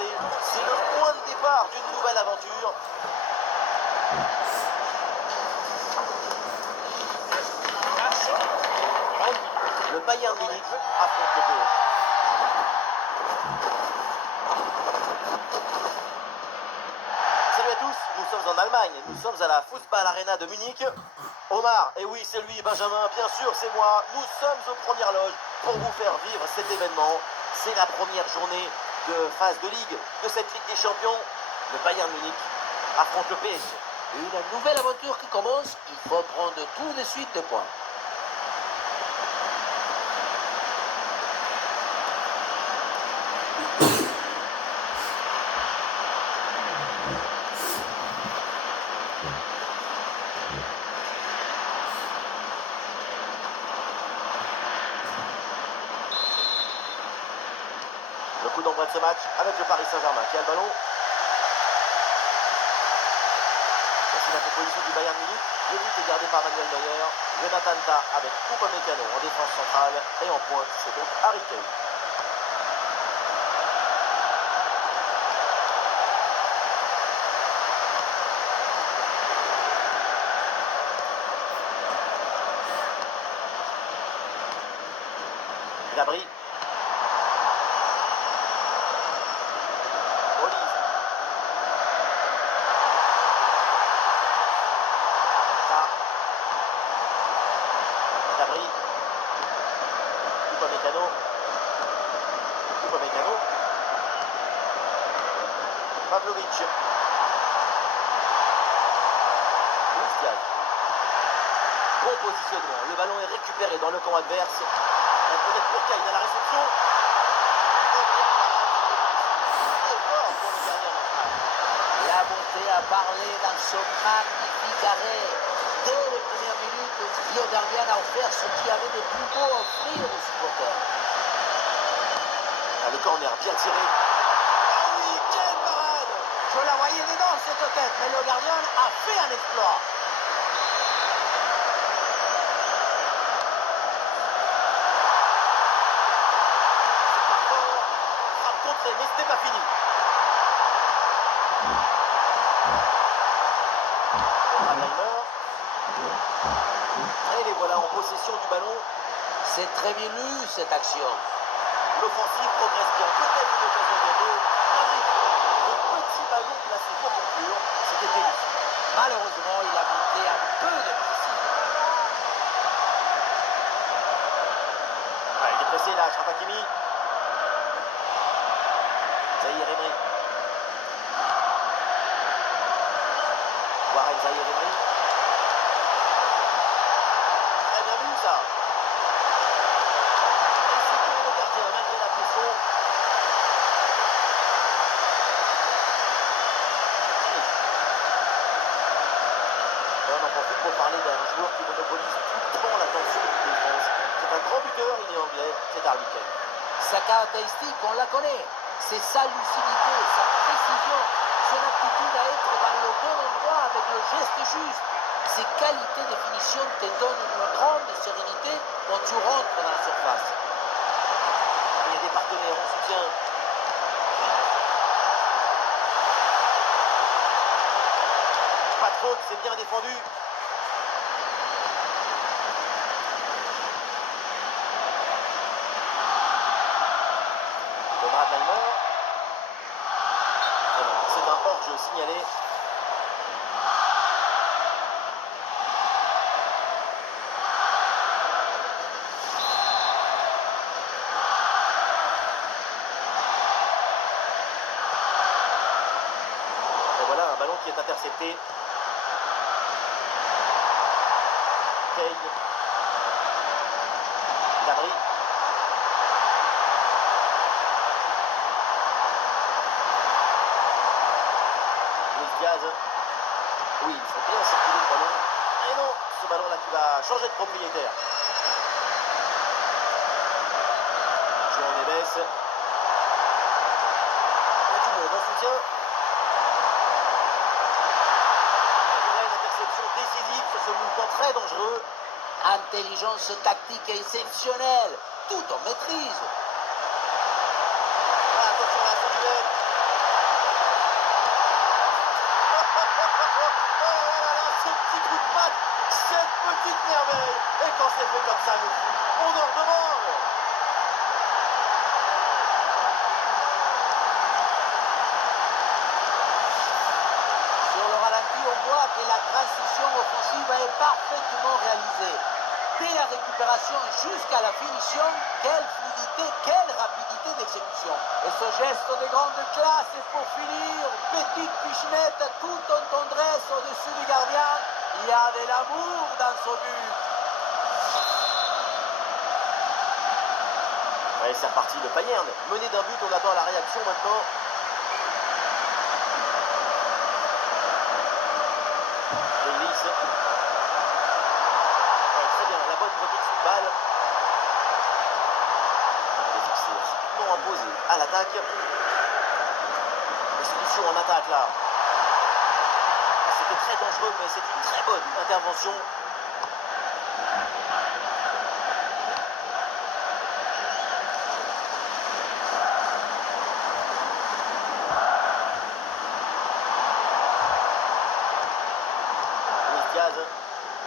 commencer. C'est le point de départ d'une nouvelle aventure. Le Bayern Munich affronte le PSG. Salut à tous, nous sommes en Allemagne, nous sommes à la Fußball Arena de Munich. Omar, et oui c'est lui, Benjamin, bien sûr c'est moi, nous sommes aux premières loges pour vous faire vivre cet événement. C'est la première journée de phase de Ligue de cette Ligue des Champions. Le Bayern Munich affronte le PSG. Une nouvelle aventure qui commence, il faut prendre tout de suite de points. Le coup d'envoi de ce match avec le Paris Saint-Germain qui a le ballon. Voici la proposition du Bayern Munich. Le but est gardé par Manuel Neuer. Jonathan Tah avec Upamecano en défense centrale. Et en pointe, c'est donc Harry Kane. Gnabry. Olise. Tah. Gnabry. Upamecano. Upamecano. Pavlovic. Luis Diaz. Bon positionnement. Le ballon est récupéré dans le camp adverse. Peut-être pour Kane à la réception. La montée a parlé dans son magnifique arrêt. Dès les premières minutes, Rio Darmian a offert ce qu'il avait de plus beau à offrir aux supporters. Ah, le corner bien tiré. Ah oui, quelle parade! Je la voyais dedans cette tête, mais le gardien a fait un exploit. Mais ce n'est pas fini. Et les voilà en possession du ballon. C'est très bien lu cette action. L'offensive progresse bien. Peut-être une occasion bientôt. Le petit ballon placé pour conclure, c'était délicieux. Malheureusement, il a manqué un peu de précision. Ah, il est pressé là, Achraf Hakimi. Zahir Emery. Warren Zahir Emery. Très bien vu ça. Il secourt le gardien malgré la pression. Et on en profite pour parler d'un joueur qui monopolise tout le temps l'attention de la défense. C'est un grand buteur, il est anglais, c'est Harry Kane. Sa caractéristique, on la connaît. C'est sa lucidité, sa précision, son aptitude à être dans le bon endroit avec le geste juste. Ces qualités de finition te donnent une grande sérénité quand tu rentres dans la surface. Il y a des partenaires en soutien. Pas de faute, c'est bien défendu. Konrad Laimer. C'est un hors-jeu signalé. Et voilà un ballon qui est intercepté. Kane. Gnabry. Luis Diaz. Oui, il faut bien circuler le ballon. Et non, ce ballon-là qui va changer de propriétaire. João Neves. Il y a du monde en soutien. Et voilà une interception décisive sur ce mouvement très dangereux. Intelligence tactique exceptionnelle, tout en maîtrise. Ah, attention là, ce duel. maîtrisé. Dès la récupération jusqu'à la finition, quelle fluidité, quelle rapidité d'exécution. Et ce geste de grande classe, et pour finir, petite pichenette tout en tendresse au-dessus du gardien. Il y a de l'amour dans ce but. Allez, c'est reparti, le Bayern mené d'un but, on attend la réaction maintenant. Davis. Ouais, très bien, la bonne protection de balle. Les Français rapidement imposés à l'attaque. Les solutions en attaque là. C'était très dangereux, mais c'est une très bonne intervention.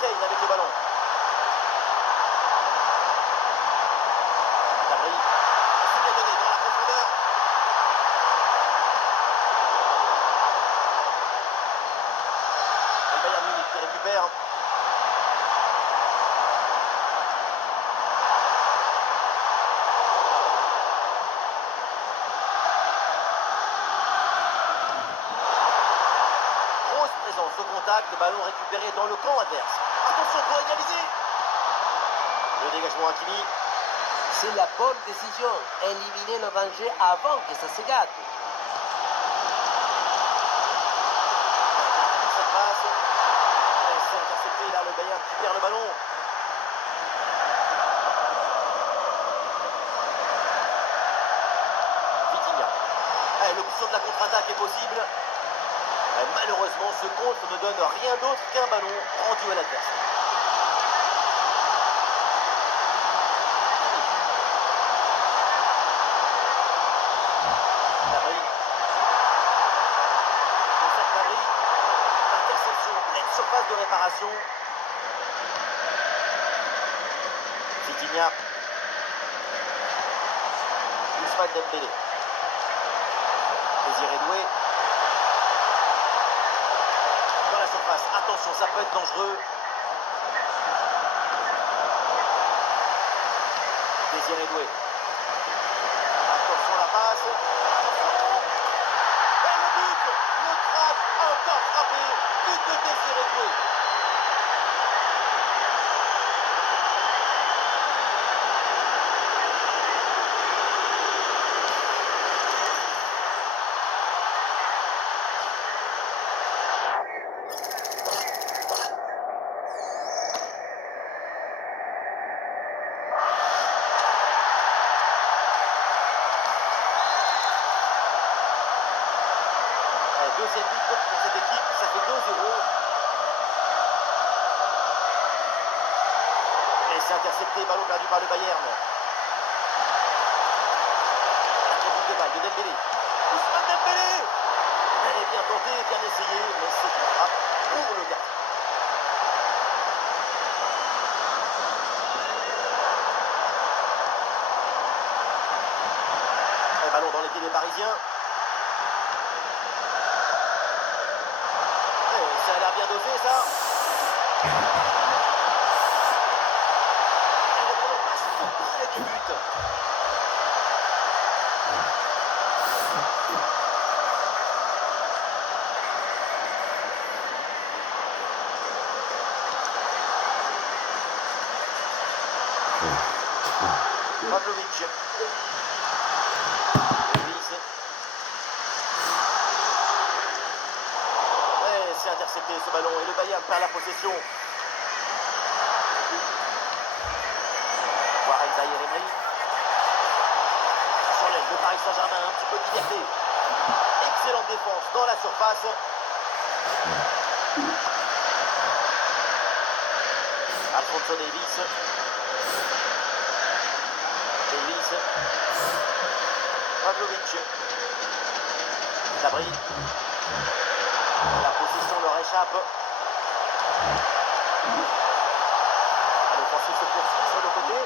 Kane avec le ballon. Gabri. C'est bien donné dans la profondeur. Et Bayern Munich qui récupère. Grosse présence au contact, le ballon récupéré dans le camp adverse. Attention pour égaliser. Le dégagement Hakimi. C'est la bonne décision. Éliminer le danger avant que ça se gâte. Cette passe. C'est intercepté là, le Bayern qui perd le ballon. Vitinha. L'option de la contre-attaque est possible. Malheureusement, ce contre ne donne rien d'autre qu'un ballon rendu à l'adversaire. Gabri. Concert Gabri. Interception en pleine surface de réparation. Vitinha. Ousmane Dembélé. Désiré Doué. Dans la surface, attention, ça peut être dangereux. Désiré Doué. Attention la passe. Attention. Et le but. Le crack encore frappé. But de Désiré Doué. Deuxième but pour cette équipe, ça fait 2-0. Et c'est intercepté, ballon perdu par le Bayern. La conduite de balle de Dembélé. Ousmane Dembélé. Elle est bien tentée, bien essayée, mais c'est une frappe pour le gardien. Un ballon dans les pieds des Parisiens. Ça a l'air bien dosé, ça. Et le ballon passe tout près du but. Pavlovic. Davis. C'est intercepté ce ballon et le Bayern perd la possession. Warren Zaïre-Emery. Sur l'aile, le Paris Saint-Germain, un petit peu de liberté. Excellente défense dans la surface. Alphonso Davies. Davies. Pavlovic. Gabri. La possession leur échappe. L'offensive se poursuit sur le côté.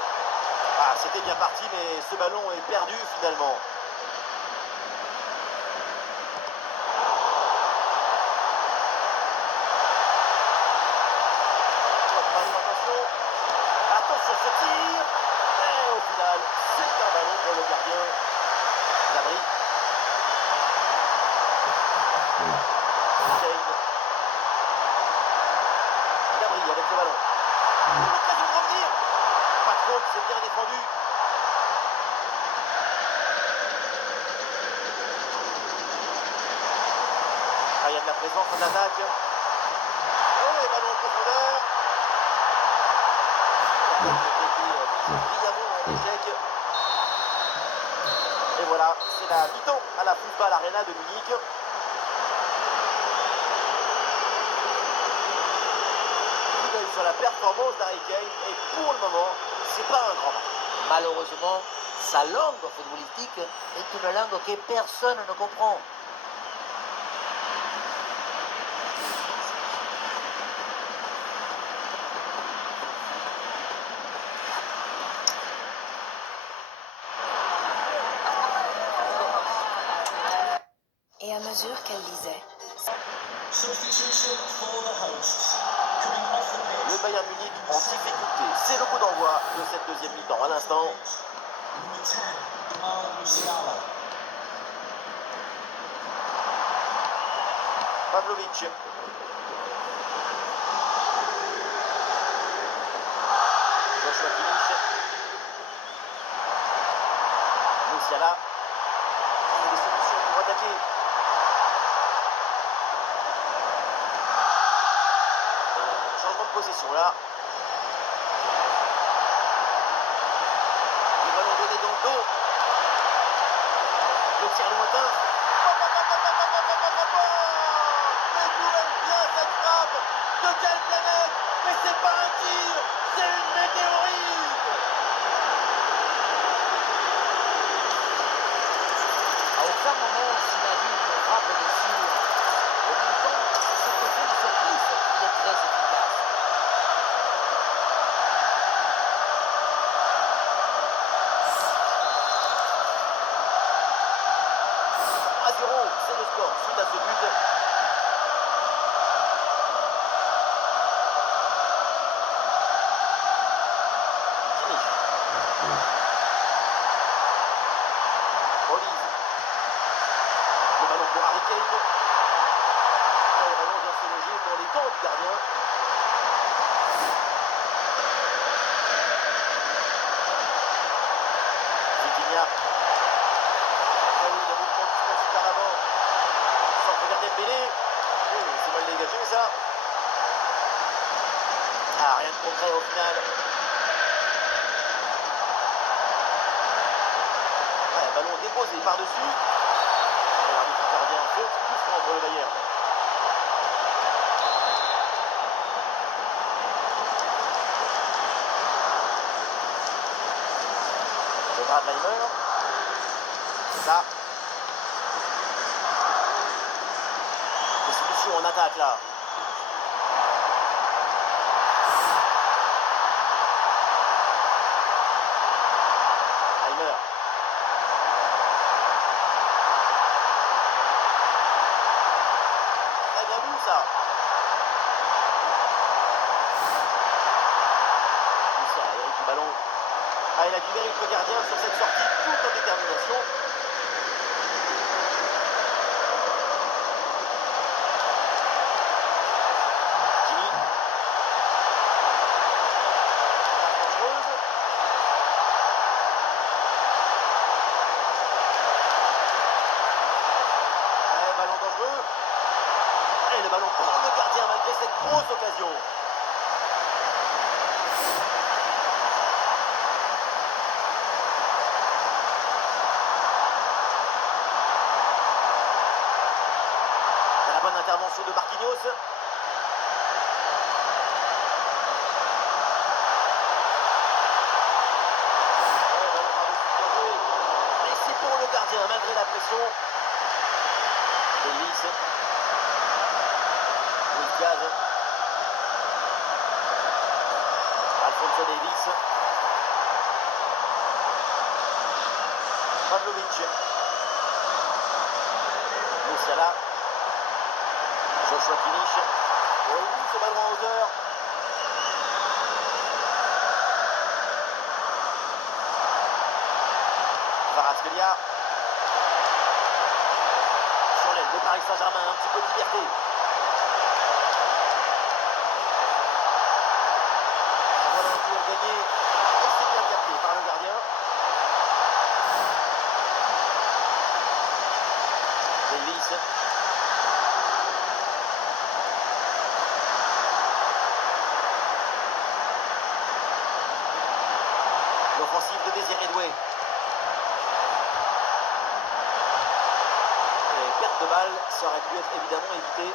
Ah, c'était bien parti, mais ce ballon est perdu finalement. Attention. présence en attaque. Et ballon en profondeur. Brillamment en échec. Et voilà, c'est la mi-temps à la Football Arena de Munich. Coup d'œil sur la performance d'Harry Kane et pour le moment, c'est pas un grand match. Malheureusement, sa langue footballistique est une langue que personne ne comprend. Et à mesure qu'elle lisait, Le Bayern Munich en difficulté. C'est le coup d'envoi de cette deuxième mi-temps à l'instant. Pavlovic. Joshua Kimmich. Musiala. Il y a des solutions pour attaquer. Changement de possession là. Le ballon donné dans le dos. Le tir lointain. Mais d'où elle vient cette frappe? De quelle planète? Mais c'est pas un tir, c'est une météorite. À aucun moment on s'imagine une frappe de Sylvain. En même temps, c'est cet effet de surprise qui est très efficace. 3-0, c'est le score suite à ce but. Kimmich. Olise. Le ballon pour Harry Kane. Et le ballon vient se loger dans les temps du gardien. Vitinha. Ah oui, le mouvement qui se passe par l'avant. Sans regarder Bélé. Oh, c'est mal dégagé ça. Ah, rien de concret au final. Ouais, ballon déposé par-dessus. Et l'arbitre intervient, faute plus contre le Bayern. Le Bradheimer. C'est ça. Des solutions en attaque là. Heimer. Très bien vu ça. Musiala, il hérite du ballon. Ah, il a du mérite le gardien sur cette sortie, tout en détermination. Kimi. Passe dangereuse. Ouais, ballon dangereux. Et le ballon pour le gardien malgré cette grosse occasion. La bonne intervention de Marquinhos. Ouais, ballon par-dessus, bien joué. Et c'est pour le gardien malgré la pression. Davis. Luis Diaz. Alphonso Davis. Pavlovic. Musiala. Joshua Kimmich. Oh, ce ballon en hauteur. Kvaratskhelia. Sur l'aile, le Paris Saint-Germain, un petit peu de liberté. Voilà un tour gagné. Et c'est bien capté par le gardien. Davis. Ça aurait pu être évidemment évité.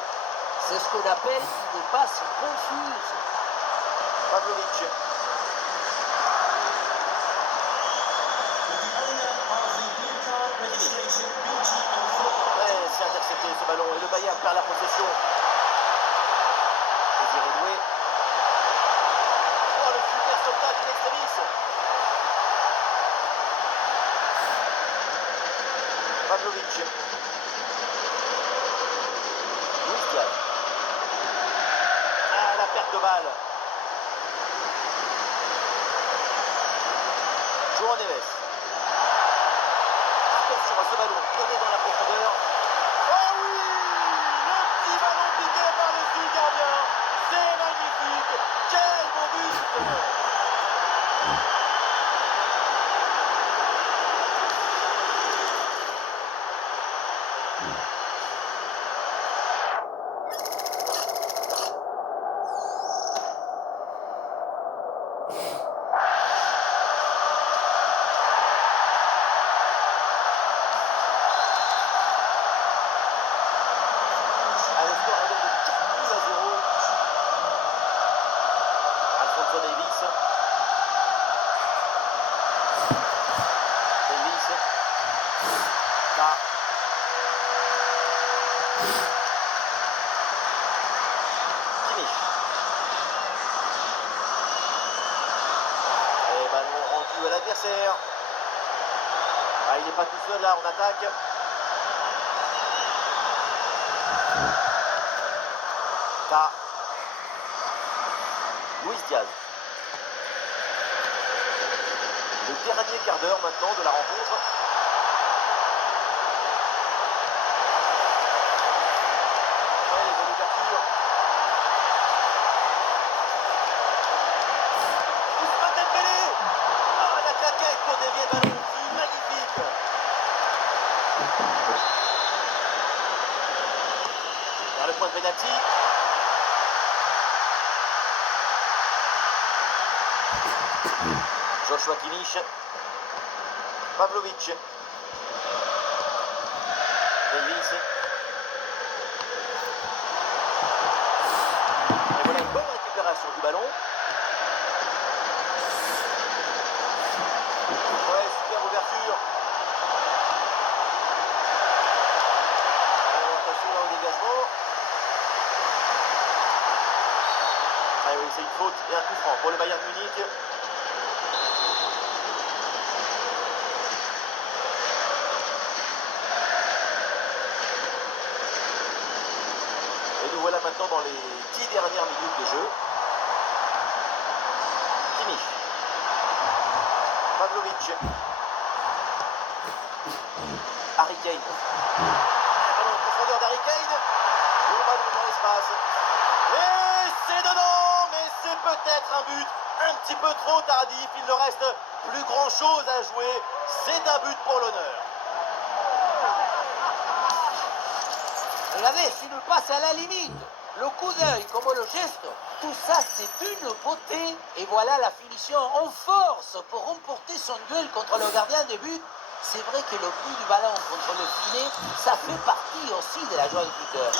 C'est ce qu'on appelle une passe confuse. Pavlovic. Ouais, c'est intercepté ce ballon et le Bayern perd la possession. Désiré Doué. Oh, le super sauvetage in extremis. Pavlovic. Luis Diaz. Ah, la perte de balle. João Neves. Attention à ce ballon, donné dans la profondeur. Oh oui! Le petit ballon piqué par-dessus le gardien. C'est magnifique. Quel beau but! Le score est donc de 4-0. Alphonso Davies. Là. Kimmich. Et ballon rendu à l'adversaire. Ah, il n'est pas tout seul là en attaque. Là. Luis Diaz. Le dernier quart d'heure maintenant de la rencontre. Ouais, les ouvertures. Ousmane Dembélé. Ah, la claquette pour dévier le ballon. C'est magnifique. Vers le point de pénalty. Joshua Kimmich. Pavlovic. Davies. Et voilà une bonne récupération du ballon. Ouais, super ouverture. Attention là au dégagement. Ah oui, c'est une faute et un coup franc pour le Bayern Munich. Et nous voilà maintenant dans les 10 dernières minutes de jeu. Kimmich. Pavlovic. Harry Kane. Ballon en profondeur d'Harry Kane. Le ballon dans l'espace. Et c'est dedans, mais c'est peut-être un but un petit peu trop tardif. Il ne reste plus grand chose à jouer. C'est un but pour l'honneur. Regardez, c'est une passe à la limite. Le coup d'œil, comme le geste, tout ça c'est une beauté. Et voilà la finition en force pour remporter son duel contre le gardien de but. C'est vrai que le coup du ballon contre le filet, ça fait partie aussi de la joie du buteur.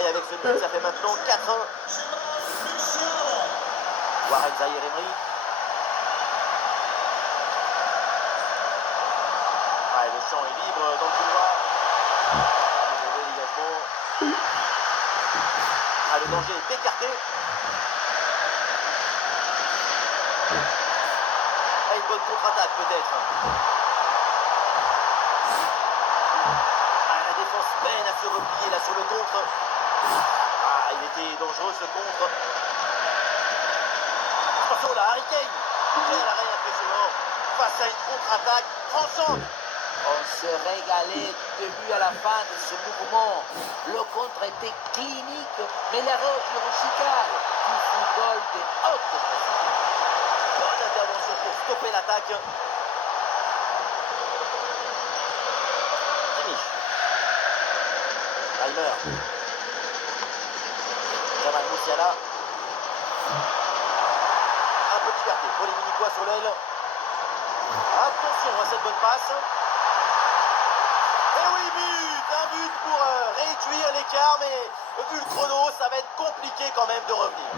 Et avec ce but, ça fait maintenant 4-1. Warren Zaïre-Emery. Ah, le champ est libre dans le couloir. Le mauvais dégagement. Ah, le danger est écarté. Ah, une bonne contre-attaque peut-être. Ah, la défense peine à se replier là sur le contre. Ah, il était dangereux ce contre. Attention là, Harry Kane. Quel arrêt impressionnant. Face à une contre-attaque tranchante. On s'est régalé du début à la fin de ce mouvement. Le contre était clinique, mais l'arrêt chirurgical du football de haute précision. Bonne intervention pour stopper l'attaque. Kimmich. Reimer. Jamal Musiala. Un peu de liberté pour les Munichois sur l'aile. Attention à cette bonne passe. Et oui, but! Un but pour l'écart, mais vu le chrono, ça va être compliqué quand même de revenir.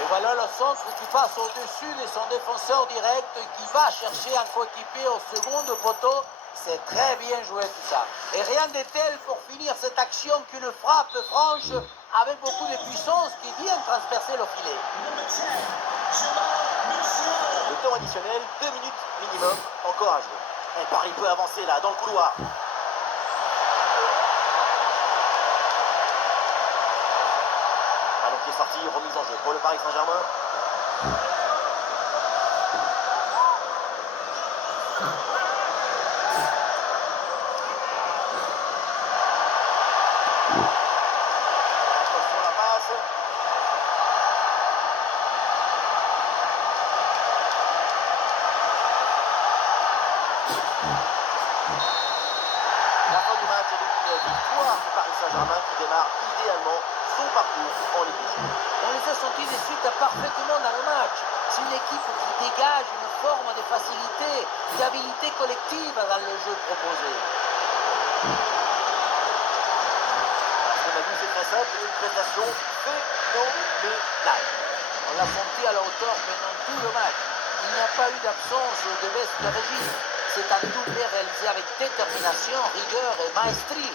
Et voilà le centre qui passe au-dessus de son défenseur direct qui va chercher un coéquipier au second poteau. C'est très bien joué tout ça. Et rien de tel pour finir cette action qu'une frappe franche avec beaucoup de puissance qui vient transpercer le filet. Le temps additionnel, 2 minutes minimum, encore à jouer. Et Paris peut avancer là, dans le couloir. Ballon qui est sorti, remise en jeu pour le Paris Saint-Germain. Attention la passe. La fin du match avec une victoire du Paris Saint-Germain qui démarre idéalement son parcours en Ligue des Champions. On les a sentis de suite parfaitement dans le match. C'est une équipe qui dégage une forme de facilité, d'habilité collective dans le jeu proposé. On a vu, c'est très simple, une prestation phénoménale. On l'a senti à la hauteur pendant tout le match. Il n'y a pas eu d'absence de baisse de régime. C'est un doublé réalisé avec détermination, rigueur et maestrie.